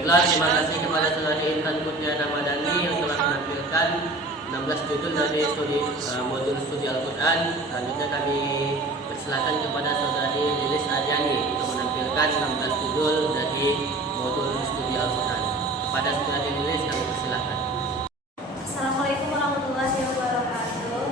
Baiklah, terima kasih kepada saudari Intan Kurnia Ramadhani yang telah menampilkan 16 judul dari modul studi Al-Quran. Selanjutnya kami persilakan kepada saudari Lilis Aryani untuk menampilkan 16 judul dari modul studi Al-Quran. Kepada saudari Lilis kami persilakan. Assalamualaikum warahmatullahi wabarakatuh.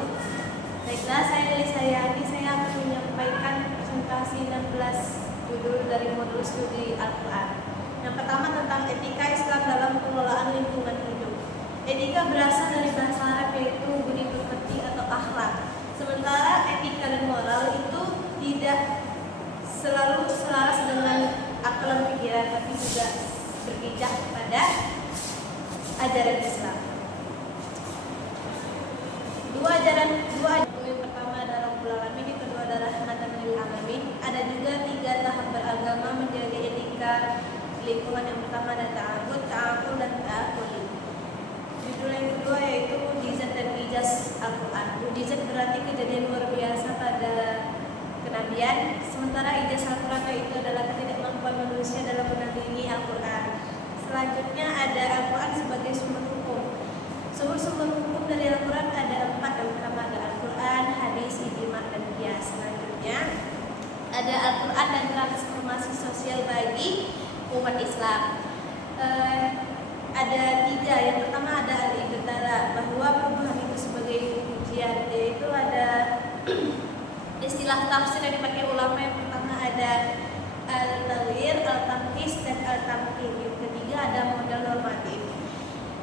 Baiklah, saya Lilis Aryani. Saya akan menyampaikan presentasi 16 judul dari modul studi Al-Quran. Yang pertama tentang etika Islam dalam pengelolaan lingkungan hidup. Etika berasal dari bahasa Arab yaitu budi pekerti atau akhlak. Sementara etika dan moral itu tidak selalu selaras dengan akal dan pikiran, tapi juga berpijak kepada ajaran Islam. Dua ajaran yang pertama adalah Rabbul Alamin, yang kedua adalah Rahmatan lil Alamin. Ada juga 3 tahap beragama menjaga etika lingkungan. Yang pertama ada ta'abud, ta'akul, dan ta'akul. Judul yang kedua yaitu mukjizat dan ijaz Al-Quran. Mukjizat berarti kejadian luar biasa pada kenabian, sementara ijaz Al-Quran itu adalah ketidakmampuan manusia dalam menandingi Al-Quran. Selanjutnya ada Al-Quran sebagai sumber hukum. Sumber-sumber hukum dari Al-Quran ada 4. Yang pertama ada Al-Quran, hadis, ijma, dan qiyas. Selanjutnya ada Al-Quran dan transformasi sosial bagi umat Islam. Ada 3. Yang pertama ada al-ibtala, bahwa perubahan itu sebagai ujian, yaitu ada istilah tafsir yang dipakai ulama. Yang pertama ada al-taghyir, al-tamhis, dan al-tamkin. Yang ketiga ada modal normatif.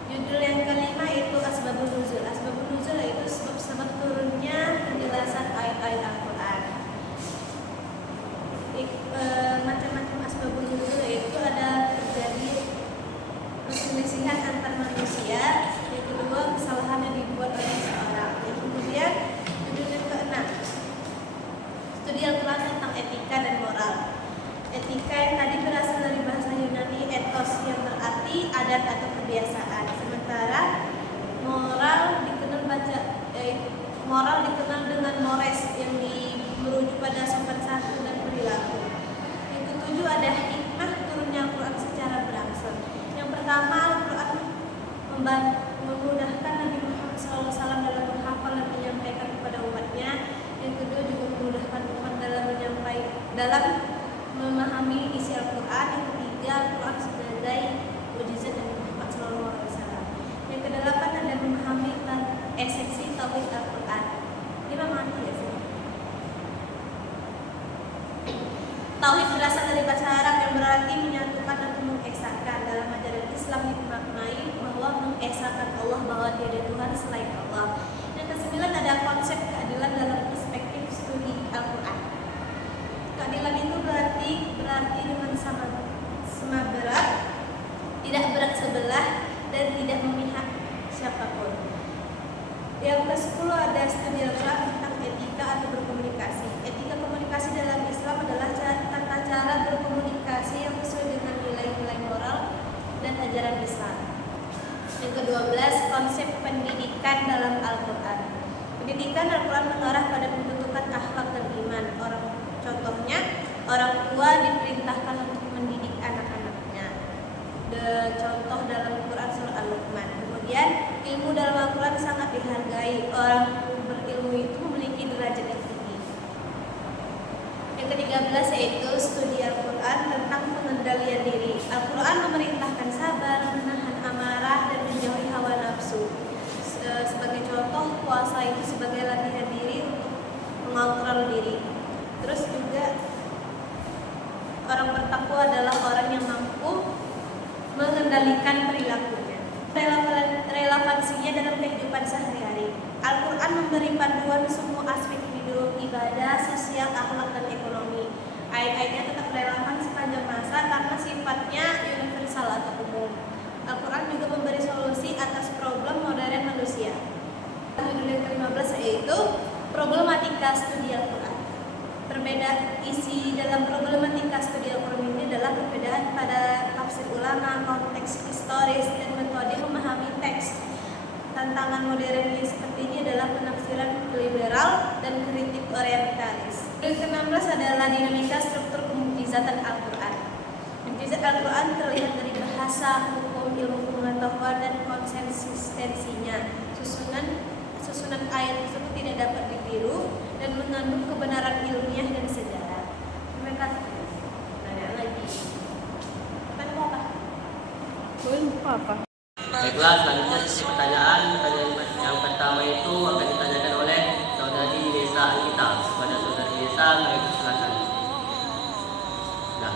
Judul yang kelima itu asbabun nuzul. Asbabun nuzul yaitu sebab-sebab turunnya penjelasan ayat-ayat Al-Quran. Macam-macam asbabun nuzul yaitu ada terjadi perselisihan antar manusia. Yang kedua, kesalahan yang dibuat oleh seseorang. Yang kemudian judul yang keenam, studi Al-Quran tentang etika dan moral. Etika yang tadi berasal dari bahasa Yunani ethos, yang berarti adat atau kebiasaan. Sementara moral dikenal dengan mores, yang merujuk pada sopan santun dan perilaku. Yang ketujuh ada hikmah turunnya Al-Quran secara berangsur. Yang pertama, Al-Quran memudahkan Nabi Muhammad SAW dalam menghafal dan menyampaikan kepada umatnya. Yang kedua juga memudahkan umat dalam memahami isi Al-Quran. Yang ketiga, Al-Quran sebagai mukjizat Nabi Muhammad SAW. Yang kedelapan ada memahami tentang esensi tauhid Al-Quran. Kita mati ya sih. Tauhid berasal dari bahasa Arab yang berarti menyatukan atau mengesahkan. Dalam ajaran Islam dimaknai bahwa mengesahkan Allah, bahwa tiada Tuhan selain Allah. Yang kesembilan ada konsep keadilan dalam perspektif studi Al-Quran. Keadilan itu berarti dengan sama berat, tidak berat sebelah, dan tidak memihak siapapun. Yang ke-10 ada studi Al-Quran tentang etika atau berkomunikasi. Etika komunikasi dalam Islam adalah tata cara berkomunikasi yang sesuai dengan nilai-nilai moral dan ajaran Islam. Yang ke-12 konsep pendidikan dalam Al-Quran. Pendidikan Al-Quran mengarah pada pembentukan akhlak dan iman. Contohnya, orang tua diperintahkan untuk mendidik anak-anaknya. Contoh dalam Al-Quran surah Al-Luqman. Kemudian ilmu dalam Al-Quran sangat dihargai. Orang berilmu itu memiliki derajat yang tinggi. Yang ke-13 yaitu studi Al-Quran tentang pengendalian diri. Al-Quran memerintahkan sabar, menahan amarah, dan menjauhi hawa nafsu. Sebagai contoh, puasa itu sebagai latihan diri untuk mengontrol diri. Terus juga orang bertakwa adalah orang yang mampu mengendalikan perilakunya. Relevansinya dalam kehidupan sehari-hari. Al-Quran memberi panduan semua aspek hidup, ibadah, sosial, akhlak, dan ekonomi. Ayat-ayatnya tetap relevan sepanjang masa karena sifatnya universal atau umum. Al-Quran juga memberi solusi atas problem modern manusia. Judul yang ke-15 yaitu problematika studi Al-Quran. Perbedaan isi dalam problematika studi Al-Quran ini adalah perbedaan pada tafsir ulama, konteks historis, dan metode memahami teks. Tantangan modern seperti ini adalah penafsiran liberal dan kritik orientalis. Yang ke-16 adalah dinamika struktur kemukjizatan Al-Quran. Mukjizat Al-Quran terlihat dari bahasa dasar hukum ilmu pengetahuan dan konsistensinya. Susunan ayat tersebut tidak dapat ditiru dan mengandung kebenaran ilmiah dan sejarah. Terima kasih. Nanya lagi. Apa? Baiklah, selanjutnya sesi pertanyaan. Pertanyaan yang pertama itu akan ditanyakan oleh saudari Desa Anita kepada saudari Desa. Baik, silakan. Nah,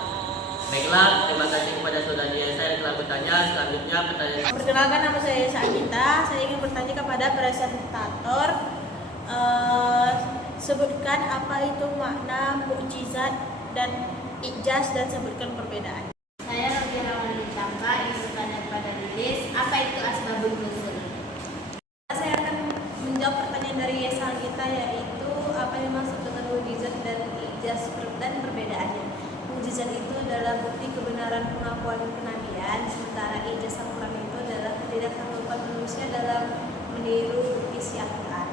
baiklah, terima kasih kepada saudari Desa yang telah bertanya. Selanjutnya pertanyaan. Perkenalkan, nama saya Anita. Saya ingin bertanya kepada presentator. Sebutkan apa itu makna mukjizat dan ijaz dan sebutkan perbedaan. Saya Rodia Rawani Cangka ingin bertanya kepada Lilis, apa itu asbabun nuzul? Saya akan menjawab pertanyaan dari Yesa kita, yaitu apa yang dimaksud dengan mukjizat dan ijaz dan perbedaannya. Mukjizat itu adalah bukti kebenaran pengakuan kenabian, sementara ijaz Al-Quran itu adalah ketidaksanggupan manusia dalam meniru isi Al-Quran.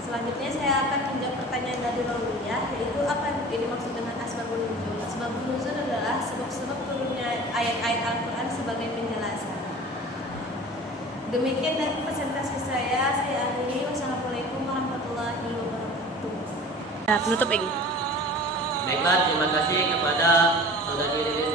Selanjutnya saya akan menjawab pertanyaan dari Rawiyah, yaitu apa yang dimaksud dengan asbabun nuzul. Asbabun nuzul adalah sebab-sebab turunnya ayat-ayat Al-Quran sebagai penjelasan. Demikian dari presentasi saya akhiri. Wassalamualaikum warahmatullahi wabarakatuh. Penutup ini. Baiklah, terima kasih kepada saudari Lilis